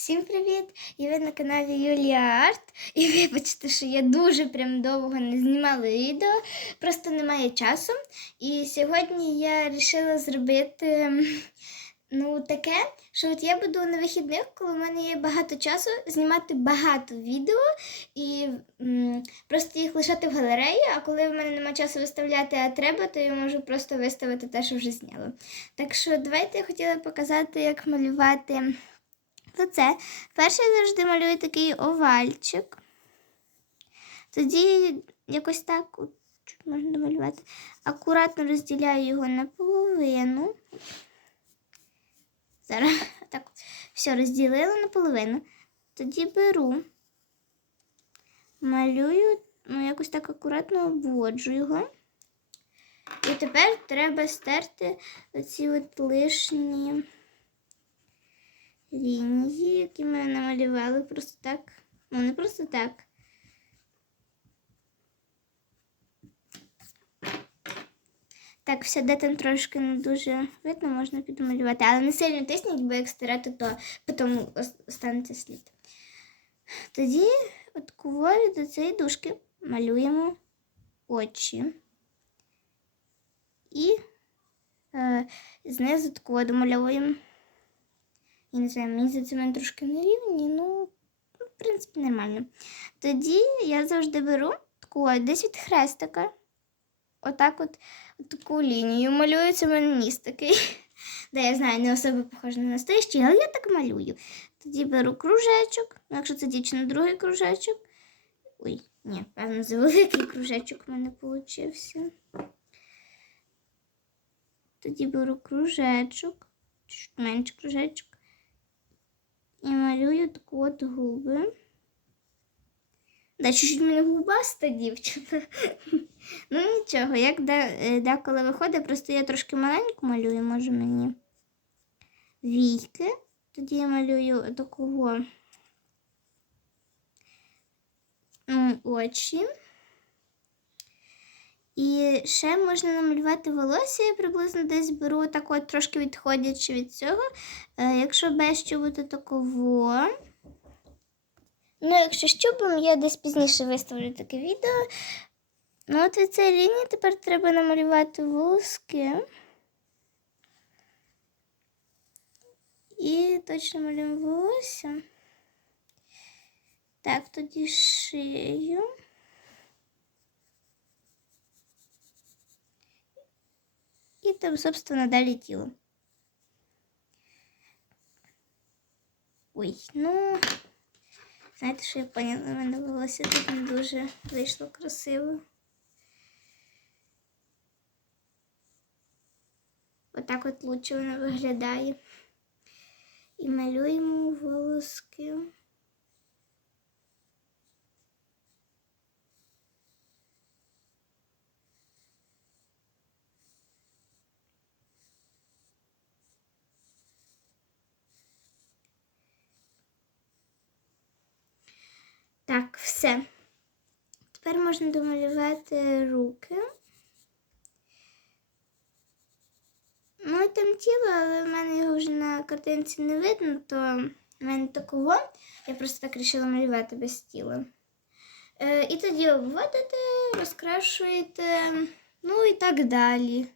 Всім привіт! І ви на каналі Юлія Арт. І вибачте, що я дуже прям довго не знімала відео, просто немає часу. І сьогодні я вирішила зробити ну, таке, що от я буду на вихідних, коли в мене є багато часу, знімати багато відео і м, просто їх лишати в галереї. А коли в мене немає часу виставляти, а треба, то я можу просто виставити те, що вже зняла. Так що давайте я хотіла показати, як малювати. То це перше я завжди малюю такий овальчик. Тоді якось так можна домалювати. Акуратно розділяю його на половину. Зараз так все розділила на половину. Тоді беру, малюю, ну якось так акуратно обводжу його. І тепер треба стерти оці от лишні лінії, які ми намалювали просто так. Ну, не просто так. Так, все, де там трошки не дуже видно, можна підмалювати. Але не сильно тисніть, бо як стирати, то потім останеться слід. Тоді от коворі до цієї дужки малюємо очі. І е, знизу такого домальовуємо. Я не знаю, мені здається, мене трошки нерівні, ну, ну, в принципі, нормально. Тоді я завжди беру таку десь від хрестика. Отак от, таку лінію малюю. Це в мене ніс такий. Де я знаю, не особо похоже на настоящий, але я так малюю. Тоді беру кружечок. Ну, якщо це дівчина, другий кружечок. Ой, ні, певно, великий кружечок в мене получився. Тоді беру кружечок, чуть менше кружечок. І малюю таку от губи. Да, чуть-чуть мене губаста дівчина. ну нічого, як е, деколи виходить, просто я трошки маленьку малюю, може мені війки. Тоді я малюю такого ну, очі. І ще можна намалювати волосся, я приблизно десь беру так от трошки відходячи від цього. Е, якщо без чубу, то таково. Ну, якщо з я десь пізніше виставлю таке відео. Ну, от від цієї лінії тепер треба намалювати волоски. І точно малюємо волосся. Так, тоді шию. І там, собственно, далі тіло. Ой, ну, знаєте, що я поняла, в мене волосся тут не дуже вийшло красиво. Отак от лучше воно виглядає. І малюємо волоски. Так, все. Тепер можна домалювати руки. Ну, там тіло, але в мене його вже на картинці не видно, то в мене такого. Я просто так вирішила малювати без тіла. Е, і тоді обводите, розкрашуєте, ну і так далі.